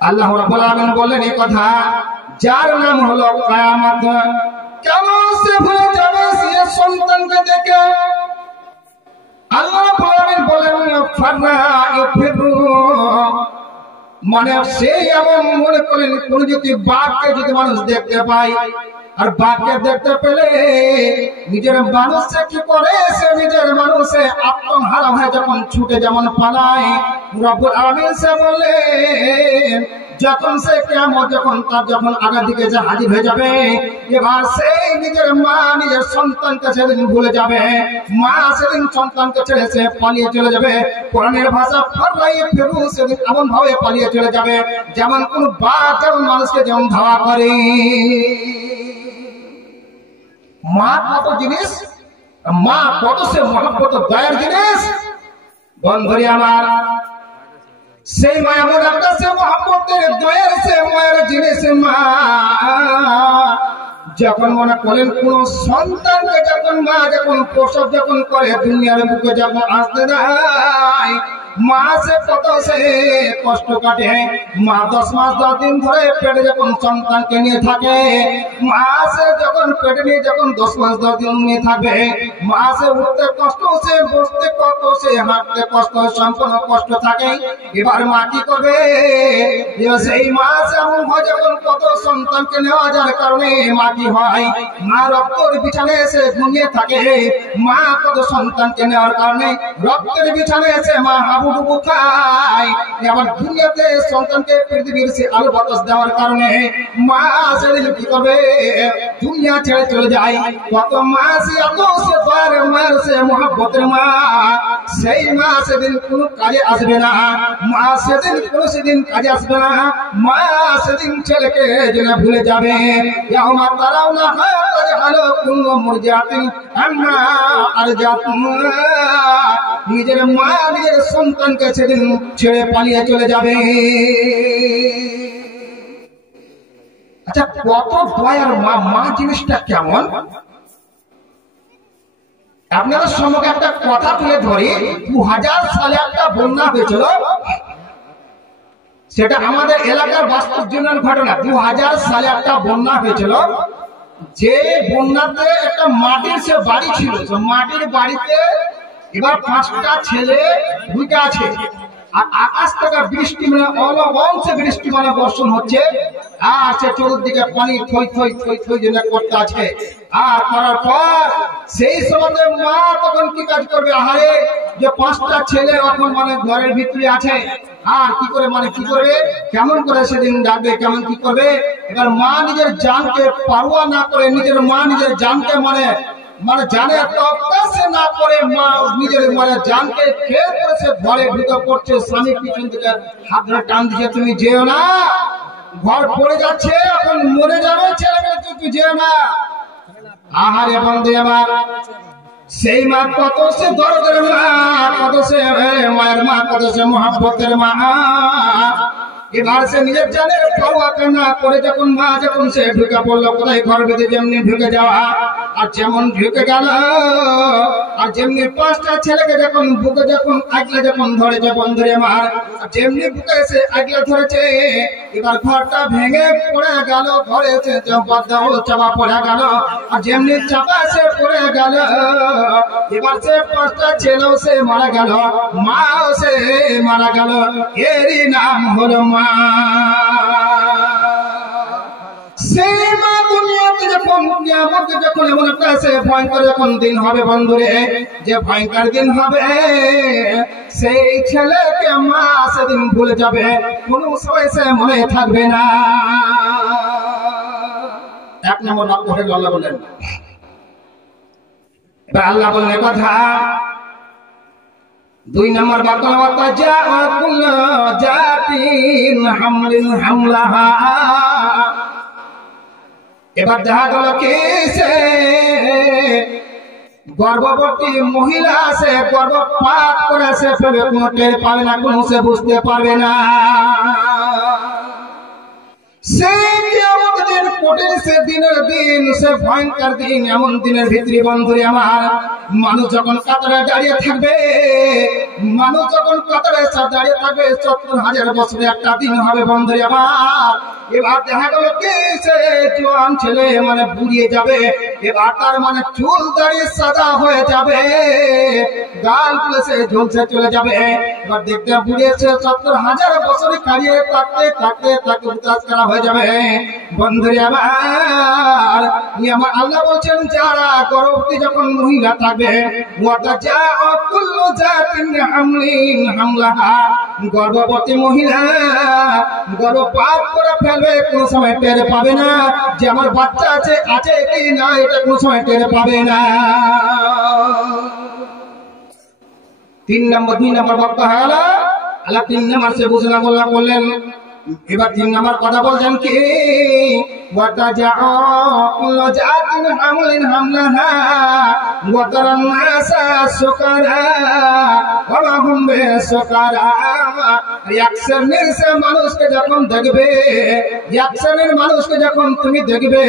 আল্লাহ রাব্বুল আলামিন বললেন এই কথা, যার নাম হলো কিয়ামত। কেন সে ভুলে যাবে সে সন্তানকে দেখে? আল্লাহ রাব্বুল আলামিন বলেন ফাররা ইফিরু, মানে সে এমন মনে করেন কোন যদি বাঘকে যদি মানুষ দেখতে পায়, আর বাঘকে দেখতে পেলে নিজের মানুষে কি করে, সে নিজের মানুষে আত্মহারা হয়ে যখন ছুটে যেমন পালায়, রব্বুল আলামিন সে বলেন যখন সে কিয়ামত যখন তার যখন আগের দিকে যে হাজির হয়ে যাবে, এবার সেই নিজের মা নিজের সন্তানকে সেদিন ভুলে যাবে, মা সেদিন সন্তানকে ছেড়ে সে পালিয়ে চলে যাবে। কোরআনের ভাষা ফারলাই ফেরু, সেদিন এমন ভাবে পালিয়ে চলে যাবে যেমন কোন বাঘ যেমন মানুষকে যেমন ধাওয়া করে। মা কত জিনিস, মা কত সে মহব্বত দয়ার জিনিস বন্ধুরে আমার। সেই মা এমন একটা সে মহব্বতের দয়ার সে মায়ের জিনিস মা। যখন মনে করেন কোন সন্তানকে যখন মা যখন প্রসব যখন করে দুনিয়ার বুকে যখন আসতে দেয়, মা সে কত সে কষ্ট কাটে। মা 10 মাস 10 দিন ধরে পেটে যখন সন্তানকে নিয়ে থাকে, মা সে যখন পেটে নিয়ে যখন 10 মাস 10 দিন নিয়ে থাকবে, মা সে উঠতে কষ্ট, সে বসতে কষ্ট, সে হাঁটতে কষ্ট, সম্পূর্ণ কষ্ট থাকে। এবার মা কি করবে? সেই মা সে এমন হয় যখন কত সন্তানকে নেওয়া যার কারণে মা কি হয়, মা রক্তের বিছানায় এসে ঘুমিয়ে থাকে। মা কত সন্তানকে নেওয়ার কারণে রক্তের বিছানায় এসে মা হাবুডুবু খায়। আবার দুনিয়াতে সন্তানকে পৃথিবীর সে আলো বাতাস দেওয়ার কারণে মা সেদিন কি করবে? দুনিয়া ছেড়ে চলে যায়। কত মা সে এত সে দয়ার মায়ের সে মহব্বতের মা, সেই মা সেদিন কোনো কাজে আসবে না। মা সেদিন কোনো সেদিন কাজে আসবে না। মা সেদিন ছেলেকে যেন ভুলে যাবে। নিজের মা নিজের সন্তানকে সেদিন ছেড়ে পালিয়ে চলে যাবে। আচ্ছা, কত দয়ার মা, মা জিনিসটা কেমন? আপনাদের সম্মুখে একটা কথা তুলে ধরি। 2000 সালে একটা বন্যা হয়েছিল, সেটা আমাদের এলাকার বাস্তব জীবনের ঘটনা। 2000 সালে একটা বন্যা হয়েছিল, যে বন্যাতে একটা মাটির সে বাড়ি ছিল, মাটির বাড়িতে এবার 5টা ছেলে ঢুকে আছে, আর আকাশ থেকে বৃষ্টি মানে অলবংশে বৃষ্টি মানে বর্ষণ হচ্ছে, আর সে চতুর্দিকে পানি থই থই থই থই যেন করতে আছে। আর করার পর সেই সময় মা তখন কি কাজ করবে? আহারে, যে 5টা ছেলে এখন মানে ঘরের ভিতরে আছে, আর কি করে মানে কি করবে, কেমন করে সেদিন ডাকবে, কেমন কি করবে? এবার মা নিজের জানকে পারোয়া না করে, নিজের মা নিজের জানকে মানে জানে সে না করে মা নিজের মানে জানকে খেয়ে করে সে ঘরে ঢুকে পড়ছে। স্বামী পিছন থেকে হাত ধরে টান দিচ্ছে, তুমি যেও না, ঘর পড়ে যাচ্ছে, এখন মরে যাবে ছেলেমেয়ে, তুই যেও না। আহারে বন্ধু আমার, সেই মা কত সে দরদের মা, কত সে মায়ের মা, কত সে মহব্বতের মা। এবার সে নিজের জানের পাওয়া না করে যখন মা যখন সে ঢুকে পড়লো, কোথায় ঘর বেঁধে যেমনি ঢুকে যাওয়া, আর যেমন ঢুকে গেল, আর যেমনি 5টা ছেলেকে যখন বুকে যখন আগলে যখন ধরেছে বন্ধুরে মার, যেমনি বুকে এসে আগলে ধরেছে, এবার ঘরটা ভেঙে পড়ে গেল, ঘরে এসে চাপা পড়ে গেল, আর যেমনি চাপা সে পড়ে গেল, এবার সে 5টা ছেলেও সে মারা গেল, মাও সে মারা গেল। এরই নাম হলো মা। সেই মা দুনিয়াতে যখন কিয়ামতে যখন এমন একটা সে ভয়ঙ্কর যখন দিন হবে বন্ধুরে, যে ভয়ঙ্কর দিন হবে, সেই ছেলেকে মা সেদিন ভুলে যাবে, কোন সময় সে মনে থাকবে না। 1 নম্বর বাক্য হয়ে আল্লাহ বললেন। এবার আল্লাহ বললেন কথা। 2 নম্বর বাক্য, এবার দেখা গেল কি সে গর্ভবতী মহিলা সে গর্ভপাত করে সে ফেলে কোনো টের পাবে না, কোনো সে বুঝতে পারবে না। সেই কিয়ামতের দিন কঠিন সে দিনের দিন, সে ভয়ঙ্কর দিন। এমন দিনের ভিতরে বন্ধুরে আমার মানুষ যখন কাতারে দাঁড়িয়ে থাকবে, মানুষ যখন কাতারে দাঁড়িয়ে থাকবে ৭০,০০০ বছরে একটা দিন হবে বন্ধুরে আমার। এবার দেখা গেল কি সে জোয়ান ছেলে মানে বুড়িয়ে যাবে, এবার তার মানে চুল দাঁড়িয়ে সাদা হয়ে যাবে, গাল প্লেসে ঝলসে চলে যাবে। এবার দেখতে বুড়িয়েছে ৭০,০০০ বছরে কারিয়ে থাকতে থাকতে তাকে উদাস করা হয়ে যাবে বন্ধুরে আমার। আমার আল্লাহ বলছেন যারা গর্ভবতী যখন মহিলা থাকবে, গর্ভবতী মহিলা গর্ভপাত করে ফেলবে, কোন সময় টের পাবে না যে আমার বাচ্চা আছে আছে কি না, এটা কোন সময় টের পাবে না। 2 নম্বর বক্তা হয়ে গেল। আল্লাহ 3 নম্বর সে বুঝনা বললেন। এবার 3 নম্বর কথা বলছেন কি, মানুষকে যখন দেখবে, এক শ্রেণীর মানুষকে যখন তুমি দেখবে,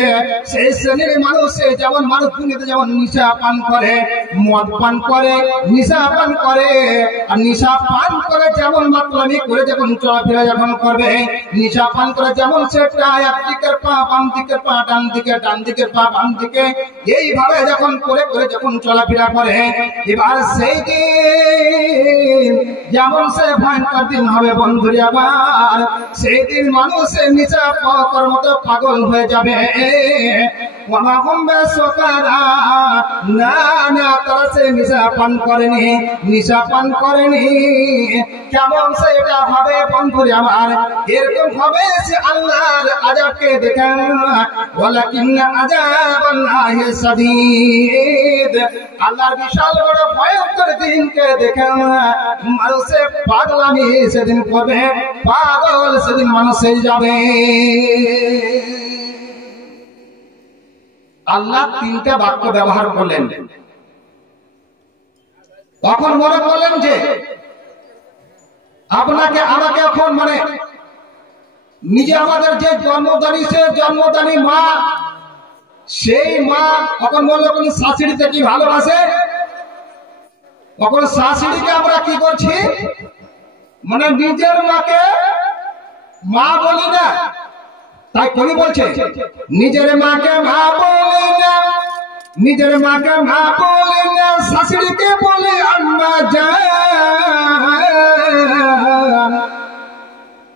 সেই শ্রেণীর মানুষে যেমন মানুষ দুনিয়াতে যেমন নিশা পান করে, মদ পান করে, নিশা পান করে, আর নিশা পান করে যেমন মাতলামি করে যখন চলাফেরা যখন করবে, নিশা পান করে যেমন সেটা একদিকের পা বাম দিকের পা ডান দিকে, ডান দিকের পা বাম দিকে, এইভাবে যখন করে করে যখন চলাফেরা করে, এবার সেই দিন যেমন সে ভয়ঙ্কর দিন হবে বন্ধুরে আবার, সেই দিন মানুষের নিশা পাওয়ার মতো পাগল হয়ে যাবে। না না, তারা সে নিশা পান করেনি, নিশা পান করেনি। কেমন সেটা হবে বন্ধুরে আমার, এরকম হবে সে আল্লাহর আযাবকে দেখেন, ওয়ালাকিন আযাবাল্লাহি শাদীদ, আল্লাহর বিশাল বড় ভয়ঙ্কর দিনকে দেখেন। মানুষে পাগলামি সেদিন করবে, পাগল সেদিন মানুষ হয়ে যাবে। আল্লাহ 3টা বাক্য ব্যবহার করলেন। তখন মনে করলেন যে আপনাকে আমাকে এখন মানে নিজে আমাদের যে জন্মদানী, সে জন্মদানী মা, সেই মা তখন বললো কোন শাশুড়িতে কি ভালোবাসে, তখন শাশুড়িকে আমরা কি করছি, মানে নিজের মাকে মা বলি না। তাই কবি বলছে নিজের মাকে মা বলি না, নিজের মাকে মা বলি না, শাশুড়িকে বলি আম্মা জান।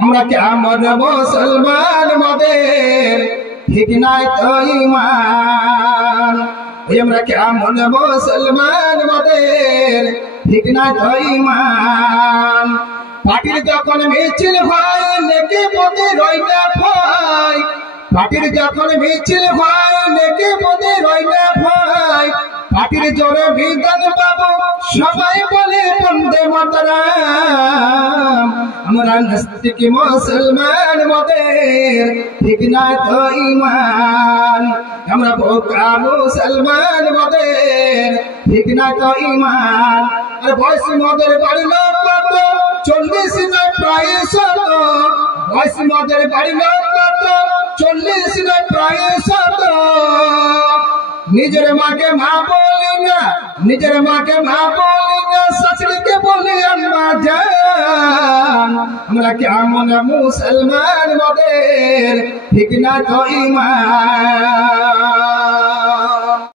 আমরা কেমন মুসলমান মদের ঠিক নাই তো ঈমান, আমরা কেমন মুসলমান মদের ঠিক নাই তো ঈমান। পার্টির যখন মিছিল হয় নেকি পথে রই না ভয়, পার্টির যখন মিছিল হয় নেকি পথে রই না ভয়, পার্টির জোরে বিধান বাবু সবাই বলে বন্দে মাতরম। আমরা নাস্তিক মুসলমান মদের ঠিক নাই তো ঈমান, আমরা বোকা মুসলমান মদের ঠিক নাই তো ঈমান। আর বয়স মদের বাড়িল কত, 40 নয় প্রায় 100, বয়স মদের বাড়িল কত, 40 নয় প্রায় 100। নিজের মাকে মা বলি না, নিজের মাকে মা বলি না, শাশুড়িকে বলি আম্মা জান। আমরা কেমন মুসলমান মদের ঠিক না তো ঈমান।